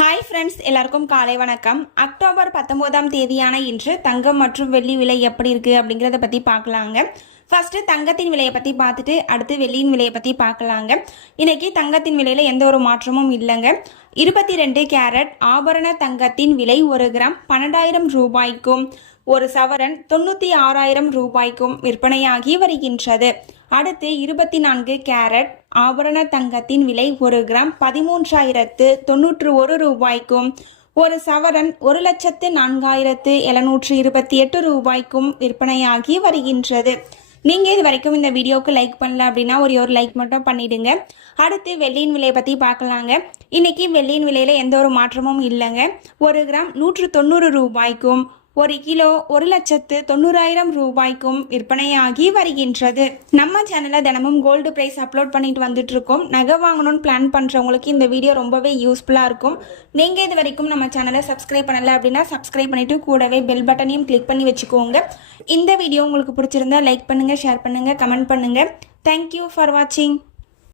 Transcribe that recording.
Hi friends, எல்லாருக்கும் காலை வணக்கம். அக்டோபர் 19ஆம் தேதியான இன்று தங்கம் மற்றும் வெள்ளி விலை எப்படி இருக்குது அப்படிங்கிறத பற்றி பார்க்கலாங்க. ஃபஸ்ட்டு தங்கத்தின் விலையை பற்றி பார்த்துட்டு அடுத்து வெள்ளியின் விலையை பற்றி பார்க்கலாங்க. இன்றைக்கி தங்கத்தின் விலையில் எந்த ஒரு மாற்றமும் இல்லைங்க. 22 கேரட் ஆபரண தங்கத்தின் விலை 1 கிராம் 12,000 ரூபாய்க்கும் ஒரு சவரன் 96,000 ரூபாய்க்கும் விற்பனையாகி வருகின்றது. அடுத்து 24 கேரட் ஆபரண தங்கத்தின் விலை 1 கிராம் 13,091 ரூபாய்க்கும் ஒரு சவரன் 1,04,728 ரூபாய்க்கும் விற்பனையாகி வருகின்றது. நீங்கள் இது வரைக்கும் இந்த வீடியோவுக்கு லைக் பண்ணல அப்படின்னா ஒரு லைக் மட்டும் பண்ணிடுங்க. அடுத்து வெள்ளியின் விலையை பற்றி பார்க்கலாங்க. இன்னைக்கு வெள்ளியின் விலையில் எந்த ஒரு மாற்றமும் இல்லைங்க. 1 கிராம் 190 ரூபாய்க்கும் 1 கிலோ 1,90,000 ரூபாய்க்கும் விற்பனையாகி வருகின்றது. நம்ம சேனலில் தினமும் கோல்டு பிரைஸ் அப்லோட் பண்ணிட்டு வந்துட்டு இருக்கோம். நகை வாங்கணும்னு பிளான் பண்ணுறவங்களுக்கு இந்த வீடியோ ரொம்பவே யூஸ்ஃபுல்லாக இருக்கும். நீங்கள் இது வரைக்கும் நம்ம சேனலை சப்ஸ்கிரைப் பண்ணலை அப்படின்னா சப்ஸ்கிரைப் பண்ணிவிட்டு கூடவே பெல் பட்டனையும் கிளிக் பண்ணி வச்சுக்கோங்க. இந்த வீடியோ உங்களுக்கு பிடிச்சிருந்தா லைக் பண்ணுங்கள், ஷேர் பண்ணுங்கள், கமெண்ட் பண்ணுங்கள். தேங்க்யூ ஃபார் வாட்சிங்.